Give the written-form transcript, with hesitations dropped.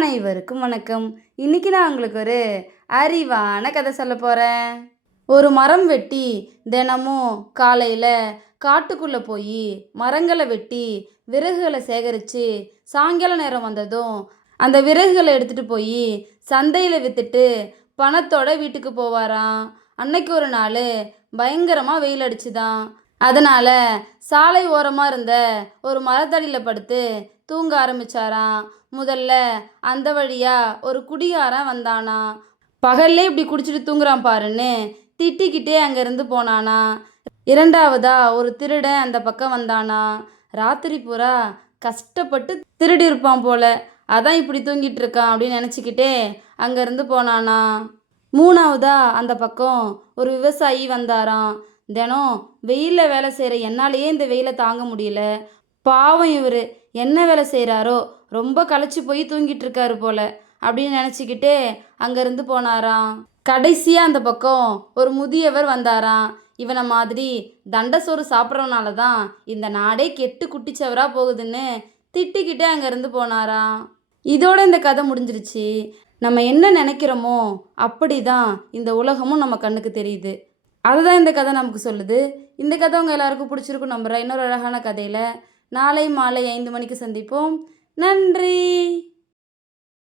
அனைவருக்கும் வணக்கம். இன்னைக்கு நான் உங்களுக்கு ஒரு அறிவான கதை சொல்ல போகிறேன். ஒரு மரம் வெட்டி தினமும் காலையில் காட்டுக்குள்ளே போய் மரங்களை வெட்டி விறகுகளை சேகரித்து சாயங்கால நேரம் வந்ததும் அந்த விறகுகளை எடுத்துகிட்டு போய் சந்தையில் விற்றுட்டு பணத்தோட வீட்டுக்கு போவாராம். அன்னைக்கு ஒரு நாள் பயங்கரமாக வெயில் அடிச்சுதான். அதனால் சாலை ஓரமாக இருந்த ஒரு மரத்தடியில் படுத்து தூங்க ஆரம்பிச்சாராம். முதல்ல அந்த வழியா ஒரு குடிகாரன் வந்தானா. பகல்லே இப்படி குடிச்சிட்டு தூங்குறான் பாருன்னு திட்டிக்கிட்டே அங்கேருந்து போனானா. இரண்டாவதா ஒரு திருடன் அந்த பக்கம் வந்தானா. ராத்திரி பூரா கஷ்டப்பட்டு திருடி இருப்பான் போல, அதான் இப்படி தூங்கிட்டு இருக்கான் அப்படின்னு நினச்சிக்கிட்டே அங்கேருந்து போனானா. மூணாவதா அந்த பக்கம் ஒரு விவசாயி வந்தாராம். தினம் வெயிலில் வேலை செய்கிற என்னாலேயே இந்த வெயிலை தாங்க முடியல, பாவம் இவர் என்ன வேலை செய்கிறாரோ, ரொம்ப களைச்சி போய் தூங்கிட்டு இருக்காரு போல அப்படின்னு நினச்சிக்கிட்டே அங்கேருந்து போனாராம். கடைசியாக அந்த பக்கம் ஒரு முதியவர் வந்தாராம். இவனை மாதிரி தண்டை சோறு சாப்பிட்றவனால தான் இந்த நாடே கெட்டு குட்டிச்சவராக போகுதுன்னு திட்டிக்கிட்டே அங்கேருந்து போனாராம். இதோட இந்த கதை முடிஞ்சிருச்சு. நம்ம என்ன நினைக்கிறோமோ அப்படி தான் இந்த உலகமும் நம்ம கண்ணுக்கு தெரியுது. அதுதான் இந்த கதை நமக்கு சொல்லுது. இந்த கதை உங்கள் எல்லாருக்கும் பிடிச்சிருக்கும் நம்புகிறேன். இன்னொரு அழகான கதையில் நாளை மாலை 5 மணிக்கு சந்திப்போம். நன்றி.